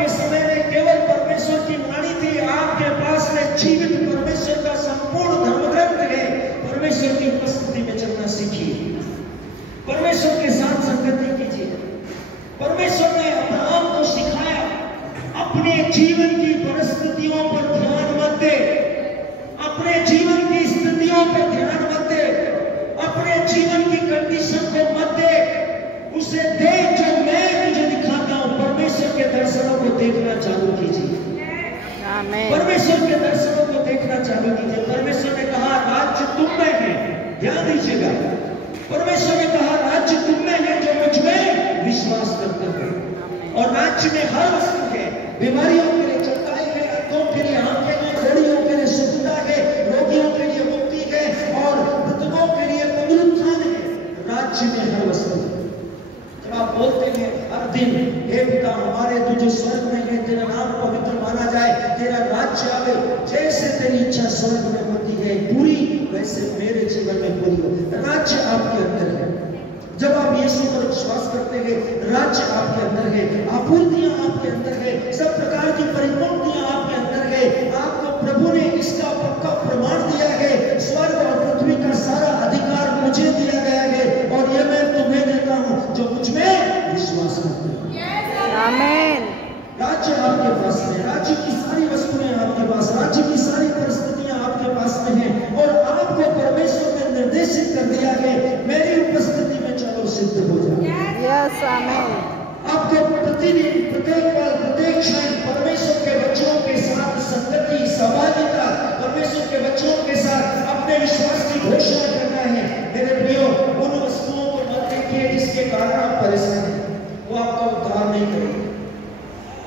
के समय में केवल परमेश्वर की वाणी थी, आपके पास में जीवित परमेश्वर का संपूर्ण धर्मग्रंथ है। परमेश्वर की उपस्थिति में चलना सीखिए, परमेश्वर के साथ संगति कीजिए। परमेश्वर ने अब्राहम को सिखाया, अपने जीवन की परिस्थितियों पर ध्यान मत दे, अपने जीवन की स्थितियों पर ध्यान मत दे, अपने जीवन की कंडीशन को मत दे, उसे देख जो मैं तुझे दिखाता हूं। परमेश्वर के दर्शनों को देखना चालू कीजिए, परमेश्वर के दर्शनों को देखना चालू कीजिए। परमेश्वर ने कहा राज्य तुम में है, ध्यान दीजिएगा। परमेश्वर ने कहा राज्य तुम में है जो मुझ में विश्वास करते हैं। और राज्य में हर वस्तु है, बीमारियों के लिए चौथाई है, अंधों के लिए आंखें हैं, घोड़ियों के लिए शुद्धता है, रोगियों के लिए मुक्ति है और मृतकों के लिए पुनरुत्थान है। राज्य में हर वस्तु है। जब आप बोलते हैं हर दिन, हे पिता हमारे तू जो स्वर्ग में है, तेरा नाम पवित्र माना जाए, तेरा राज्य आवे, जैसे तेरी इच्छा स्वर्ग में होती है पूरी, वैसे मेरे जीवन में पूरी हो। राज्य आपके अंदर है। जब आप यीशु पर विश्वास करते हैं, राज्य आपके अंदर है, आपूर्तियां आपके अंदर है, सब प्रकार की परिपूर्णताएं आपके अंदर है। आपको प्रभु ने इसका पक्का प्रमाण दिया है, स्वर्ग और पृथ्वी का सारा अधिकार मुझे दिया गया है और यह मैं तुम्हें देता हूं जो मुझ में विश्वास करते हैं। आमीन। राज्य आपके पास में, राज्य की सारी वस्तुएं आपके पास, राज्य की सारी परिस्थितियां आपके पास में हैं और आपको परमेश्वर ने निर्देशित कर दिया है, मेरी उपस्थिति में चलो सिद्ध हो जाओ। यस, आमीन। आपको प्रतिदिन, प्रत्येक पल, प्रत्येक क्षण परमेश्वर के बच्चों के साथ संगति, सहभागिता, परमेश्वर के बच्चों के साथ अपने विश्वास की घोषणा करना है। मेरे प्रियो, उन वस्तुओं को मत देखिए जिसके कारण आप परेशान हैं, वो आपका उद्धार नहीं करेगी।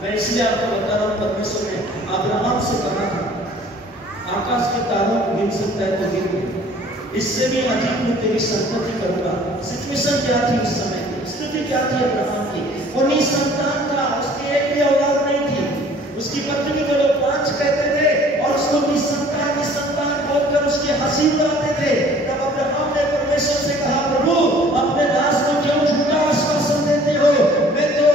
मैं इसलिए आपको बता रहा हूं, परमेश्वर ने अब्राहम से कहा था आकाश के तारों को गिन सकता है तो गिन दे, इससे भी अधिक मैं तेरी संतति करूंगा। सिचुएशन क्या थी उस समय की, स्थिति क्या थी अब्राहम की? वो निसंतान था, उसकी एक भी औलाद नहीं थी। उसकी पत्नी को लोग 5 कहते थे और उसको निसंतान निसंतान बोलकर उसकी हंसी उड़ाते थे। तब अब्राहम ने परमेश्वर से कहा, प्रभु अपने दास को क्यों झूठा आश्वासन देते हो? मैं तो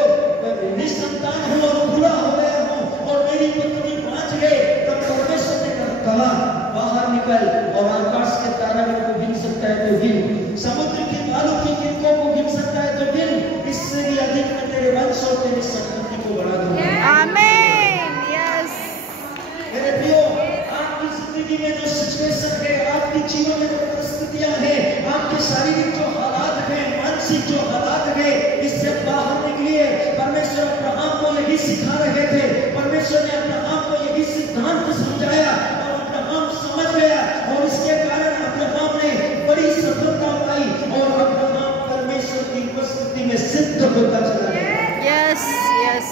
निसंतान हूं और बुरा हो गया हूं और मेरी पत्नी 5 है। तब परमेश्वर ने कहा बाहर निकल और आकाश के तारों को गिन सकता है तो गिन, समुद्र की बालू की किरणों को गिन सकता है तो गिन, इससे भी अधिक मैं तेरे वंश और तेरी संतति को बढ़ा दूंगा। आमीन। यस। मेरे प्रियो, आपकी जिंदगी में जो सिचुएशन है, आपके जीवन में जो परिस्थितियां हैं, आपके शारीरिक जो हालात हैं, मानसिक जो हालात हैं, इससे बाहर निकलिए। परमेश्वर अब्राहम को यही सिखा रहे थे, परमेश्वर ने अब्राहम को यही सिद्धांत समझाया और अब्राहम समझ गया और इसके कारण अब्राहम ने बड़ी सफलता पाई और अब्राहम परमेश्वर की उपस्थिति में सिद्ध होता चला गया। Yes, yes.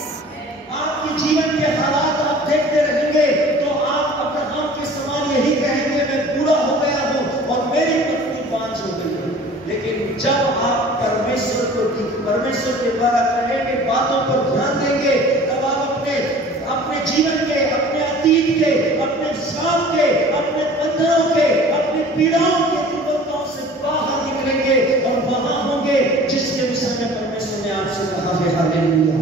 आपके जीवन के हालात आप देखते रहेंगे तो आप अब्राहम के समान यही कहेंगे, मैं बूढ़ा हो गया हूं और मेरी पत्नी 5 हो गई है। लेकिन जब आप परमेश्वर के द्वारा कहे गए बातों पर ध्यान देंगे, तब आप अपने जीवन के, अपने अतीत के, अपने श्राप के, अपने बंधनों के, अपनी पीड़ाओं के दुर्बलताओं से बाहर निकलेंगे और वहां होंगे जिसके विषय में परमेश्वर ने आपसे कहा है। हालेलुया।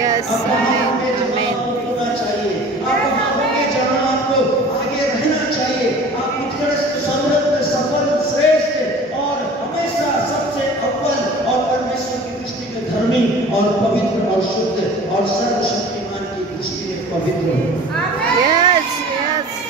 यस, आमीन। होना चाहिए, आप वहां होंगे जहां आपको आगे रहना चाहिए। आप उत्कृष्ट, समृद्ध, सफल, श्रेष्ठ और हमेशा सबसे अव्वल और परमेश्वर की दृष्टि में धर्मी और पवित्र और शुद्ध और सर्वशक्तिमान की दृष्टि में पवित्र हो। Yes, yes.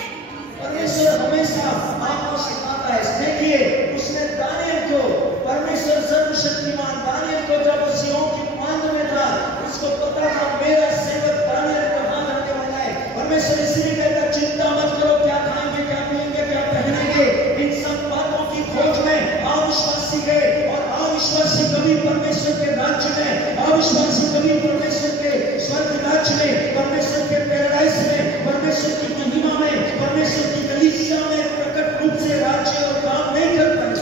परमेश्वर हमेशा आपको सिखाता है। देखिए, उसने दानियल को, परमेश्वर सर्वशक्तिमान दानियल को, जब वो सिय्योन की बांध में था, उसको पता था मेरा सेवक दानियल कहां रहने वाला है। परमेश्वर इसलिए कहता, चिंता मत करो, क्या खाएंगे, क्या पिएंगे, क्या पहनेंगे। इन सब बातों की खोज में अविश्वासी गए और अविश्वासी कभी परमेश्वर के राज्य में, अविश्वासी कभी परमेश्वर के स्वर्ग राज्य में, परमेश्वर के पैराडाइज में, परमेश्वर की महिमा में, परमेश्वर की कलीसिया में प्रकट रूप से राज्य और काम नहीं कर पाए।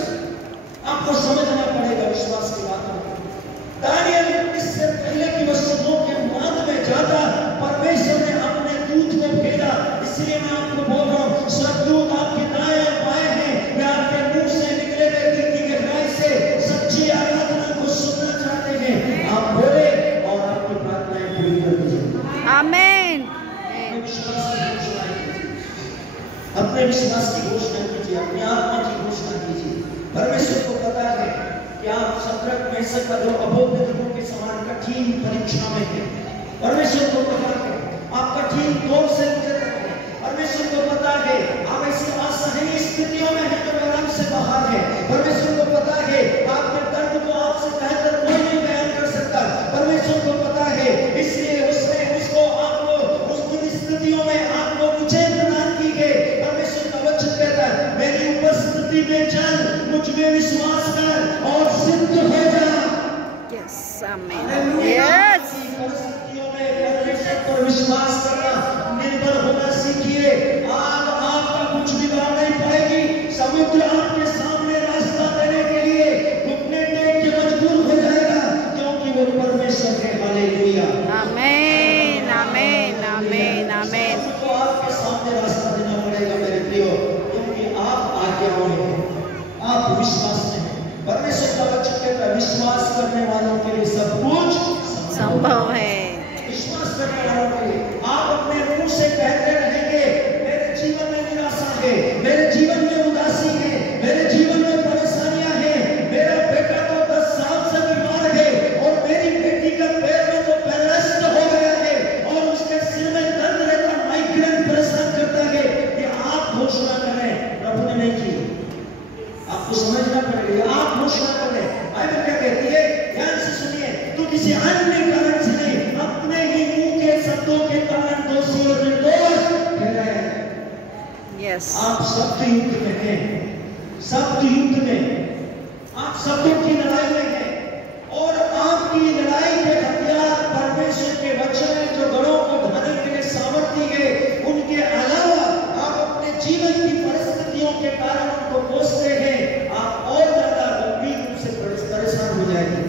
आपको समझना पड़ेगा विश्वास की बातों को। दानियल इससे पहले कि वह सिंहों के बांध में जाता, परमेश्वर ने अपने दूत को भेजा। इसलिए मैं आपको बोल रहा हूं, स्वर्गदूत आपके दाएं और बाएं हैं, वे आपके मुंह से निकले हुए दिल की गहराई से सच्ची आराधना को सुनना चाहते हैं। आप बोले और आपकी प्रार्थनाएं पूरी कर दीजिए। अपने विश्वास की घोषणा कीजिए, अपनी आत्मा की घोषणा कीजिए। परमेश्वर को पता है कि आप शद्रक मेशक और अबेदनगो के समान कठिन परीक्षा में हैं। परमेश्वर को पता है आप कठिन दौर से गुजर रहे हैं। परमेश्वर को पता है आप ऐसी असहनीय स्थितियों में हैं जो आराम से बाहर है। परमेश्वर को पता है आपके दर्द को आपसे कहकर कोई नहीं बयान कर सकता। परमेश्वर को पता है, इसलिए उसने उसको आपको उन स्थितियों में आपको विजय प्रदान की है। परमेश्वर का वचन कहता है मेरी उपस्थिति में चल, मुझ में विश्वास कर और सिद्ध हो जा। यस आमीन। यस परिस्थितियों में परमेश्वर पर विश्वास करना, निर्भर होना सीखिए। आग आपका कुछ बिगाड़ नहीं पाएगी। समुद्र आपके सामने रास्ता देने के लिए घुटने टेक के मजबूर हो जाएगा, क्योंकि वो परमेश्वर है। हालेलुया आमीन आमीन आमीन आमीन। तो आपके सामने रास्ता देना पड़ेगा मेरे प्रियो, क्योंकि आप आज्ञाओं में हैं, आप विश्वास में हैं। परमेश्वर का वचन कहता है विश्वास करने वालों के लिए सब कुछ संभव है। विश्वास करने वालों के लिए आप अपने मुंह से कहते रहेंगे मेरे जीवन में निराशा है, मेरे जीवन में उदासी है, मेरे जीवन में परेशानियां हैं, मेरा बेटा तो 10 साल से बीमार है और मेरी बेटी का पैर में तो पैरालिसिस हो गया है और उसके सिर में दर्द रहता, माइग्रेन परेशान करता है। कि आप घोषणा करें, प्रभु ने नहीं की, आपको समझना पड़ेगा। आप घोषणा करें। बाइबल क्या कहती है, ध्यान से सुनिए, तू किसी अन्य कारण से नहीं, अपने ही मुंह के शब्दों के कारण दोषी और निर्दोष ठहराया है। यस आप शब्द युद्ध में हैं, शब्द युद्ध में आप शब्दों की लड़ाई में हैं और आपकी लड़ाई के हथियार परमेश्वर के वचन है जो गढ़ों को ढाने के लिए सामर्थ्य है। उनके अलावा आप अपने जीवन की परिस्थितियों के कारण उनको कोसते हैं, आप और ज्यादा गंभीर रूप से परेशान हो जाएंगे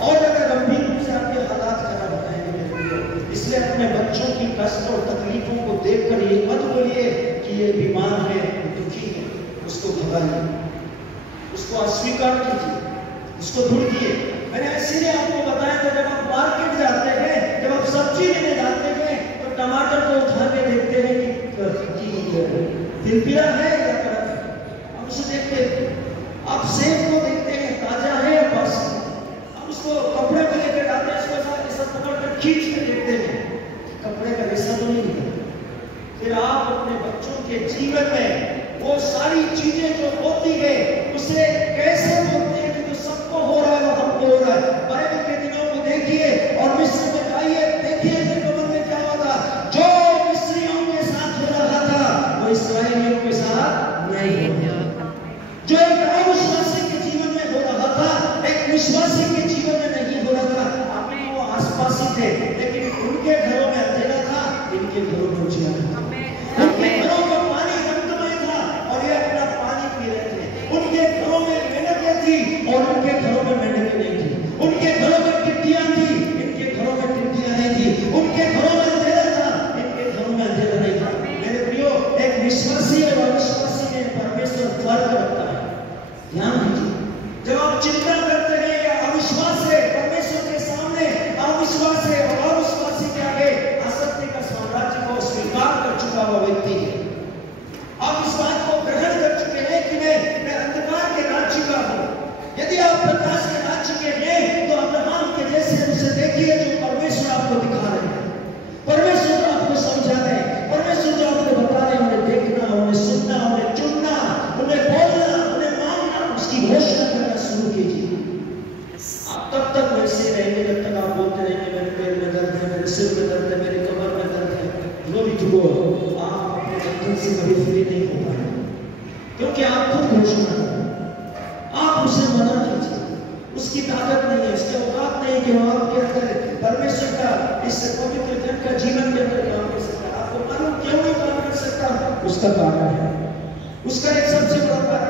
और ज्यादा गंभीर रूप से आपके हालात खराब हो जाएंगे। इसलिए अपने बच्चों की कष्ट और तकलीफों को देखकर ये मत बोलिए कि ये बीमार है, दुखी है, उसको घबराइए, उसको अस्वीकार कीजिए, उसको ढूंढिए। मैंने इसीलिए आपको बताया था जब आप मार्केट जाते हैं, जब आप सब्जी लेने जाते हैं तो टमाटर को उठा के देखते हैं कि तिलपिला है या कड़क है, आप उसे देखते हैं। आप सेब को देखते हैं ताजा है या बासी, आप उसको कपड़े पे लेकर जाते हैं, उसके साथ ऐसा पकड़कर खींच के देखते हैं कपड़े का रेशा तो नहीं है। फिर आप अपने बच्चों के जीवन में वो सारी चीजें जो होती है उसे कैसे बोलते हैं कि जो सबको हो रहा है वो हमको हो रहा है। बाइबल के दिनों को देखिए और मिस्र में जाइए, देखिए निर्गमन में क्या हुआ था। जो मिस्रियों के साथ हो रहा था वो इस्राएलियों के साथ नहीं हो रहा था। जो एक अविश्वासी के जीवन में हो रहा था एक विश्वासी के जीवन में नहीं हो रहा था। अपने वो आसपास ही थे, लेकिन उनके घरों में अंधेरा था, इनके घरों में उजियारा था। उनके घरों में पानी रक्तमय था और ये अपना पानी पी रहे थे। उनके घरों में मेंढकें थी और उनके घरों में मेंढकें नहीं थी। उनके घरों में टिड्डियां थी, इनके घरों में टिड्डियां नहीं थी। उनके घरों में अंधेरा था, इनके घरों में अंधेरा नहीं था। मेरे प्रियो, एक विश्वासी और अविश्वासी में परमेश्वर फर्क रखता है। ध्यान दीजिए, जब आप चिंता करते हैं या अविश्वास है परमेश्वर के सामने, अविश्वास है और अविश्वासी के आगे असत्य का साम्राज्य को स्वीकार कर चुका हुआ व्यक्ति है। आप इस बात को ग्रहण कर चुके हैं कि मैं अंधकार के राज्य का हूं। यदि आप प्रकाश के राज्य के हैं तो अब्राहम के जैसे उसे देखिए जो परमेश्वर आपको दिखा रहे हैं, परमेश्वर जो आपको समझा रहे हैं, परमेश्वर जो आपको बता रहे हैं। उन्हें देखना, उन्हें सुनना, उन्हें चुनना, उन्हें बोलना, उन्हें मांगना, उसकी घोषणा करना शुरू कीजिए। आप तब तक वैसे रहेंगे जब तक आप बोलते रहेंगे मेरे पैर में दर्द है, मेरे सिर में दर्द है, मेरे कमर में दर्द है। ग्लोरी टू गॉड, आप अपने बंधन से कभी फ्री नहीं हो पाएंगे, क्योंकि आप खुद घोषणा करें। आप उसे मना कीजिए, उसकी ताकत नहीं है, उसके औकात नहीं कि वो आपके अंदर परमेश्वर का इस पवित्र जन का जीवन के अंदर काम कर सकता है। आपको मालूम क्यों नहीं काम कर सकता? उसका कारण है, उसका एक सबसे बड़ा कारण